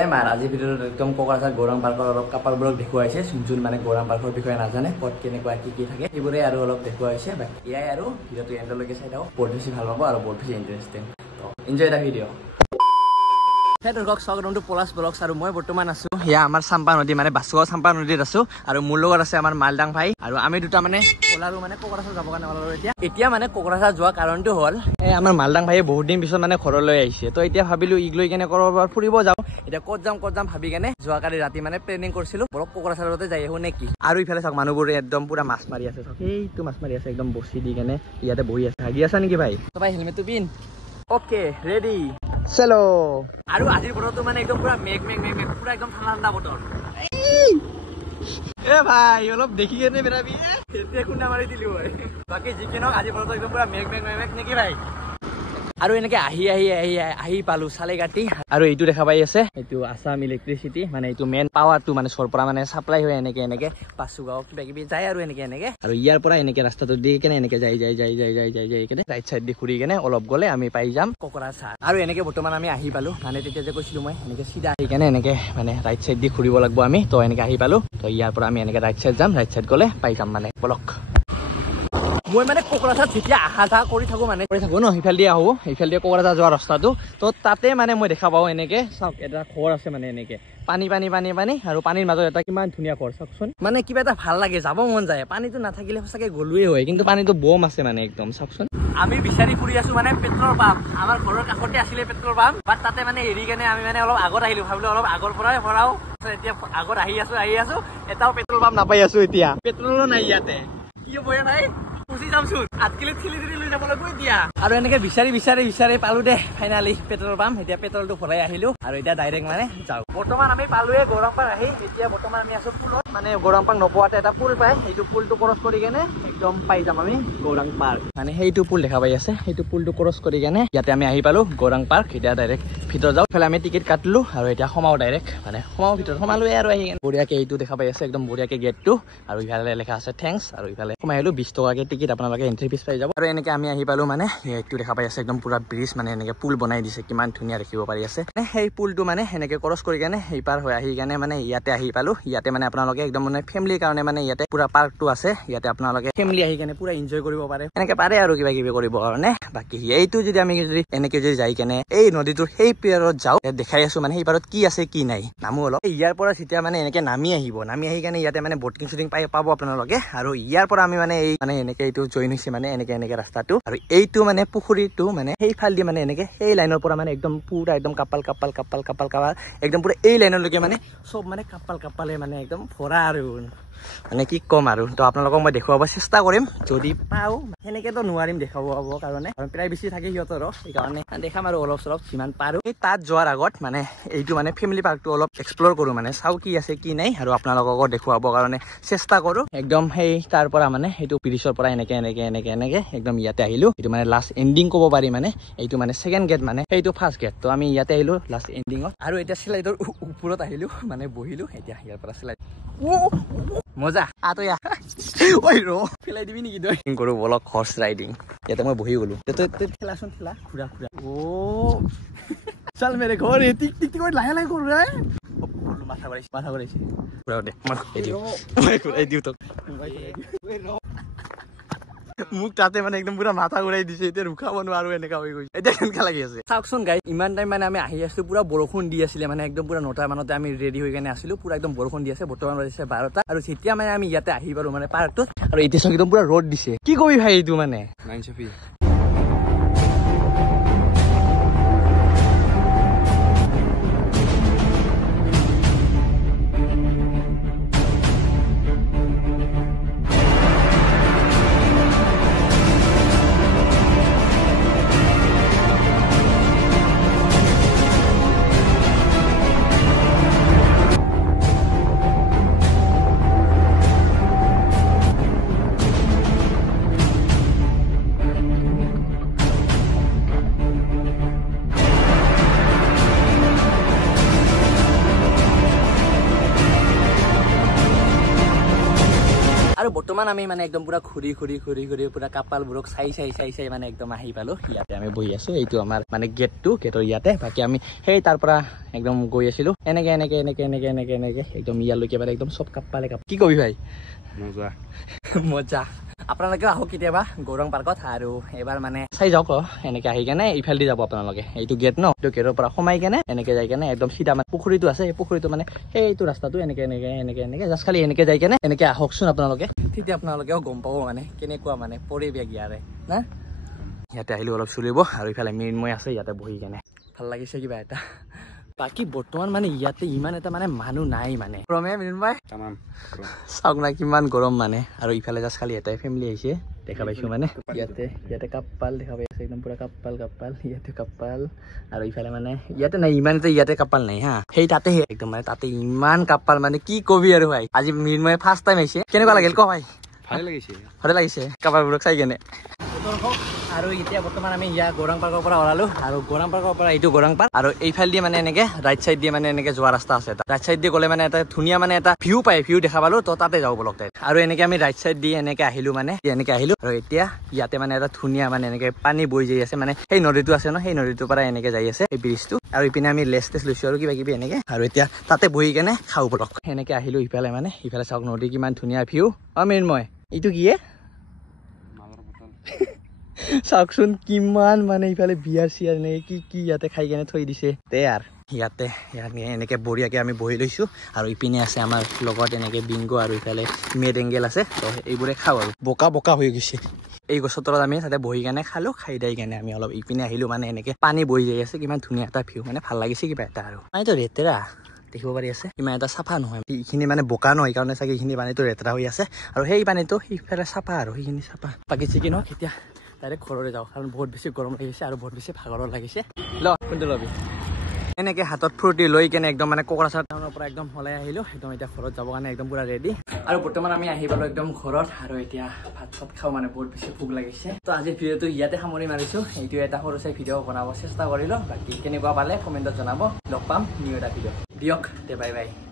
time R আজি ভিডিওত একদম কোকৰাঝাৰ গৌৰাং পাৰ্কৰ অলপ কাপালবোৰক দেখুৱাইছে যোন মানে গৌৰাং পাৰ্কৰ বিষয়ে নাজানে ক'ত কেনেকুৱা কি থাকে এইবোৰে আৰু অলপ দেখুৱাইছে বাকি ইয়াই আৰু ভিডিওটো এন্ডলৈকে চাই থাকক বহুত বেছি ভাল পাব আৰু বহুত বেছি ইন্টাৰেষ্টিং তো এনজয় দা ভিডিও হে দৰ্শক স্বাগতম টু পলাশ ব্লগছ আৰু মই বৰ্তমান আছো ইয়া আমাৰ চাম্পা নদী মানে বাসুগাঁও চাম্পা নদীত আছো আৰু মোৰ লগত আছে আমাৰ মালদাং ভাই আৰু আমি দুটা মানে ওলাৰো মানে কোকৰাঝাৰ যাব কাৰণে ওলাৰো এতিয়া মানে কোকৰাঝাৰ যোৱা কাৰণটো হ'ল এই আমাৰ মালদাং ভাইয়ে বহুত দিন পিছত মানে ঘৰলৈ আহিছে তো এতিয়া ভাবিলো ইগলৈ কেনে কৰবাৰ ফুৰিব যাওঁ এতিয়া ক'ত যাম ভাবি কেনে যোৱাকালি ৰাতি মানে প্লেনিং কৰিছিলো বলক কোকৰাঝাৰতে যাই আহো নেকি আৰু ইফালে চাওক মানুহবোৰে একদম পুৰা মাছ মাৰি আছে চাওক এইটো মাছ মাৰি আছে একদম বসি দি কেনে ইয়াতে বহি আছে হাগি আছা নেকি ভাই তো ভাই হেলমেটটো পিন ওকে ৰেডি চলো আৰু আজিৰ বতৰটো মানে একদম পুৰা মেঘ পুৰা একদম ঠাণ্ডা বতৰ এ ভাই অলপ দেখি কেনে বেৰাবি এতিয়া খুন্দা মাৰি দিলো ভাই বাকি জিকেনক আজি বতৰটো একদম পুৰা মেঘ নেকি ভাই আৰু এনেকে আহি পালো চালেগাটি আৰু এইটো দেখা পাই আছে এইটো আসাম ইলেক্ট্ৰিচিটি মানে এইটো মেইন পাৱাৰটো মানে সৰ পৰা মানে সাপ্লাই হয় এনেকে বাসুগাঁও কিবা কিবি যায় আৰু এনেকে আৰু ইয়াৰ পৰা এনেকে ৰাস্তাটো দি কেনে এনেকে যাই কেনে ৰাইট সাইড দি ঘুৰি কেনে অলপ গলে আমি পাই যাম কোকৰাঝাৰ আৰু এনেকে বৰ্তমান আমি আহি পালো মানে তেতিয়া যে কৈছিলো মই এনেকে সিধা আহি কেনে এনেকে মানে ৰাইট সাইড দি ঘুৰিব লাগিব আমি তো এনেকে আহি পালো তো ইয়াৰ পৰা আমি এনেকে ৰাইট সাইড যাম ৰাইট সাইড গলে পাই যাম মানে বলক মই মানে কোকৰাঝাৰ যেতিয়া আহা যা কৰি থাকো ন ইফাল দিয়ে আহো ইফাল দিয়ে কোকৰাঝাৰ যোৱা ৰাস্তাটো তো তাতে মানে মই দেখা পাওঁ এনেকে চাওক এটা ঘৰ আছে মানে এনেকে পানী আৰু পানীৰ মাজত এটা কিমান ধুনীয়া ঘৰ চাওকচোন মানে কিবা এটা ভাল লাগে যাব মন যায় পানীটো নাথাকিলে সঁচাকে গলোৱে হয় কিন্তু পানীটো বম আছে মানে একদম চাওকচোন আমি বিচাৰি ফুৰি আছো মানে পেট্ৰল পাম্প আমাৰ ঘৰৰ কাষতে আছিলে পেট্ৰল পাম্প বাট তাতে মানে এৰি কেনে আমি মানে অলপ আগত আহিলো ভাবিলো অলপ আগৰ পৰাই ভৰাও এতিয়া আগত আহি আছো এটাও পেট্ৰল পাম্প নাপাই আছো এতিয়া পেট্ৰলো নাই ইয়াতে কি বয়া নাই আৰু এনেকে বিচাৰি পালো দে ফাইনালি পেট্ৰল পাম্প এতিয়া পেট্ৰলটো ভৰাই আহিলো আৰু এতিয়া ডাইৰেক্ট মানে যাওঁ বৰ্তমান আমি পালোৱে গৌৰাং পাৰ্ক আহি এতিয়া বৰ্তমান আমি আছো পুলত মানে গৌৰাং পাৰ্ক নপোৱাতে এটা পুল পায় সেইটো পুলটো ক্ৰছ কৰি কেনে একদম পাই যাম আমি গৌৰাং পাৰ্ক মানে সেইটো পুল দেখা পাই আছে সেইটো পুলটো ক্ৰছ কৰি কেনে ইয়াতে আমি আহি পালো গৌৰাং পাৰ্ক এতিয়া ডাইৰেক্ট ভিতৰত যাওঁ ইফালে আমি টিকেট কাটিলো আৰু এতিয়া সোমাও ডাইৰেক্ট মানে সোমাও ভিতৰত সোমালোৱে আৰু আহি বঢ়িয়াকে এইটো দেখা পাই আছে একদম বঢ়িয়াকে গেটটো আৰু ইফালে লেখা আছে থেংকছ আৰু ইফালে সোমাই আহিলো 20 টকাকে টিকেট আপোনালোকে এন্ট্ৰি ফিজ পাই যাব আৰু এনেকে আমি আহি পালো মানে এইটো দেখা পাই আছে একদম পুৰা ব্ৰিজ মানে এনেকে পুল বনাই দিছে কিমান ধুনীয়া দেখিব পাৰি আছে সেই পুলটো মানে এনেকে ক্ৰছ কৰি কেনে সেই পাৰ হৈ আহি কেনে মানে ইয়াতে আহি পালো ইয়াতে মানে আপোনালোকে একদম মানে ফেমিলিৰ কাৰণে মানে ইয়াতে পুৰা পাৰ্কটো আছে ইয়াতে আপোনালোকে ফেমিলি আহি কেনে পুৰা এনজয় কৰিব পাৰে এনেকে পাৰে আৰু কিবা কিবি কৰিব কাৰণে বাকি এইটো যদি আমি যদি এনেকে যদি যাই কেনে এই নদীটোৰ সেই পাৰত যাওঁ দেখাই আছো মানে সেই পাৰত কি আছে কি নাই নামো অলপ ইয়াৰ পৰা যেতিয়া মানে এনেকে নামি আহি কেনে ইয়াতে মানে বটিং শুটিং পাব আপোনালোকে আৰু ইয়াৰ পৰা আমি মানে এই মানে এনেকে এইটো জইন হৈছে মানে এনেকে ৰাস্তাটো আৰু এইটো মানে পুখুৰীটো মানে সেইফাল দি মানে এনেকে সেই লাইনৰ পৰা মানে একদম পুৰা একদম কাপাল একদম পুৰা এই লাইনলৈকে মানে সব মানে কাপালে মানে একদম ভৰা আৰু মানে কি কম আৰু তো আপোনালোকক মই দেখুৱাব চেষ্টা কৰিম যদি পাওঁ সেনেকেতো নোৱাৰিম দেখাব কাৰণে প্ৰায় বেছি থাকে সিহঁতৰ সেইকাৰণে দেখাম আৰু অলপ চলপ যিমান পাৰো এই তাত যোৱাৰ আগত মানে এইটো মানে ফেমিলি পাৰ্কটো অলপ এক্সপ্ল'ৰ কৰো মানে চাও কি আছে কি নাই আৰু আপোনালোকক দেখুৱাব কাৰণে চেষ্টা কৰো একদম সেই তাৰ পৰা মানে সেইটো ব্ৰিজৰ পৰা এনেকে একদম ইয়াতে আহিলো এইটো মানে লাষ্ট এণ্ডিং ক'ব পাৰি মানে এইটো মানে ছেকেণ্ড গেট মানে সেইটো ফাৰ্ষ্ট গেট তো আমি ইয়াতে আহিলো লাষ্ট এণ্ডিঙত আৰু এতিয়া শ্লাইডৰ ওপৰত আহিলো মানে বহিলো এতিয়া ইয়াৰ পৰা শ্লাইড মজা আতয়া ঐ ৰ ফেলাই দিবি নেকি তই কৰো বলক হৰ্চ ৰাইডিং ইয়াতে মই বহি গলো তই ঠেলাচোন ঠেলা ঘুৰা ও চল মেৰে ঘৰ টিক কৰি লাহে কৰো ৰে মাথা ঘূৰাইছে ঘূৰাও দে মই দিও তোক মোক তাতে মানে একদম পুৰা মাথা ঘূৰাই দিছে এতিয়া ৰুখাব নোৱাৰো এনেকা হৈ গৈছে এতিয়া কেনেকা লাগি আছে চাওকচোন গাইজ ইমান টাইম মানে আমি আহি আছো পুৰা বৰষুণ দি আছিলে মানে একদম পুৰা 9টা মানতে আমি ৰেডি হৈ কেনে আছিলো পুৰা একদম বৰষুণ দি আছে বৰ্তমান বাজিছে 12টা আৰু যেতিয়া মানে আমি ইয়াতে আহি পাৰো মানে পাৰ্কটোত আৰু এতিয়া একদম পুৰা ৰ'দ দিছে কি কবি ভাই এইটো মানে আৰু বৰ্তমান আমি মানে একদম পুৰা ঘূৰি পুৰা কাপালবোৰক চাই মানে একদম আহি পালো ইয়াতে আমি বহি আছো এইটো আমাৰ মানে গেটৰ ইয়াতে বাকি আমি সেই তাৰ পৰা একদম গৈ আছিলো এনেকে একদম ইয়ালৈকে মানে একদম সব কাপালে কি কবি ভাই মজা আপোনালোকে আহক কেতিয়াবা গৌৰং পাৰ্কত আৰু এবাৰ মানে চাই যাওক এনেকে আহি কেনে ইফালে দি যাব আপোনালোকে এইটো গেট ন এইটো গেটৰ পৰা সোমাই কেনে এনেকে যাই কেনে একদম সিধা মানে পুখুৰীটো আছে এই পুখুৰীটো মানে সেইটো ৰাস্তাটো এনেকে জাষ্ট খালি এনেকে যাই কেনে এনেকে আহকচোন আপোনালোকে তেতিয়া আপোনালোকেও গম পাব মানে কেনেকুৱা মানে পৰিৱেশ ইয়াৰে না ইয়াতে আহিলো অলপ চলিব আৰু ইফালে মৃন্ময় আছে ইয়াতে বহি কেনে ভাল লাগিছে কিবা এটা বাকি বৰ্তমান মানে ইয়াতে ইমান এটা মানে মানুহ নাই মানে গৰমে মৃন্ময় চাওক না কিমান গৰম মানে আৰু ইফালে জাষ্ট খালি এটাই ফেমিলি আহিছে দেখা পাইছো মানে ইয়াতে কাপাল দেখা পাইছে একদম পুৰা কাপাল ইয়াতে কাপাল আৰু ইফালে মানে ইয়াতে নাই ইমান এটা ইয়াতে কাপাল নাই হা সেই তাতে একদম মানে তাতে ইমান কাপাল মানে কি কবি আৰু ভাই আজি মৃন্ময় ফাৰ্ষ্ট টাইম আহিছে কেনেকুৱা লাগিল ক ভাই ভালে লাগিছে কাপালবোৰক চাই কেনে আৰু এতিয়া বৰ্তমান আমি ইয়াৰ গৌৰাং পাৰ্কৰ পৰা ওলালো আৰু গৌৰাং পাৰ্কৰ পৰা এইটো গৌৰাং পাৰ্ক আৰু এইফাল দিয়ে মানে এনেকে ৰাইট চাইড দিয়ে মানে এনেকে যোৱা ৰাস্তা আছে ৰাইট চাইড দিয়ে গ'লে মানে এটা ধুনীয়া মানে এটা ভিউ পায় ভিউ দেখা পালো তো তাতে যাওঁ বলক আৰু এনেকে আমি ৰাইট চাইড দিয়ে এনেকে আহিলো মানে এনেকে আহিলো আৰু এতিয়া ইয়াতে মানে এটা ধুনীয়া মানে এনেকে পানী বৈ যাই আছে মানে সেই নদীটো আছে ন সেই নদীটোৰ পৰা এনেকে যাই আছে এই ব্ৰিজটো আৰু ইপিনে আমি লেষ্ট লৈছো আৰু কিবা কিবি এনেকে আৰু এতিয়া তাতে বহি কেনে খাওঁ বলক এনেকে আহিলো ইফালে মানে ইফালে চাওক নদী কিমান ধুনীয়া ভিউ মৃন্ময় এইটো কি চাওকচোন কিমান মানে ইফালে বিয়াৰ চিয়াৰ এনেকে কি ইয়াতে খাই কেনে থৈ দিছে ইয়াতে এনেকে বঢ়িয়াকে আমি বহি লৈছো আৰু ইপিনে আছে আমাৰ লগত এনেকে বিংগো আৰু ইফালে মেড এংগেল আছে তো এইবোৰে খাওঁ আৰু বোকা হৈ গৈছে এই গছৰ তলত আমি তাতে বহি কেনে খালো খাই দাই কেনে আমি অলপ ইপিনে আহিলো মানে এনেকে পানী বহি যাই আছে কিমান ধুনীয়া এটা ভিউ মানে ভাল লাগিছে কিবা এটা আৰু এইটো ৰেতেৰা দেখিব পাৰি আছে ইমান এটা চাফা নহয় এইখিনি মানে বোকা নহয় সেইকাৰণে চাগে এইখিনি পানীটো ৰেতেৰা হৈ আছে আৰু সেই পানীটো সেইফালে চাফা আৰু সেইখিনি চাফা বাকী চিকেন হওক এতিয়া ডাইৰেক্ট ঘৰলৈ যাওঁ কাৰণ বহুত বেছি গৰম লাগিছে আৰু বহুত বেছি ভাগৰো লাগিছে কোনটো লবি এনেকে হাতত ফ্ৰুটি লৈ কেনে একদম মানে কোকৰাঝাৰ টাউনৰ পৰা একদম ওলাই আহিলো একদম এতিয়া ঘৰত যাবৰ কাৰণে একদম পুৰা ৰেডি আৰু বৰ্তমান আমি আহি পালো একদম ঘৰত আৰু এতিয়া ভাত চাত খাওঁ মানে বহুত বেছি ভোক লাগিছে তো আজি ভিডিঅ'টো ইয়াতে সামৰি মাৰিছো এইটো এটা সৰু চাই ভিডিঅ' বনাব চেষ্টা কৰিলো বাকী কেনেকুৱা পালে কমেণ্টত জনাব লগ পাম নিউ এটা ভিডিঅ' দিয়ক বাই বাই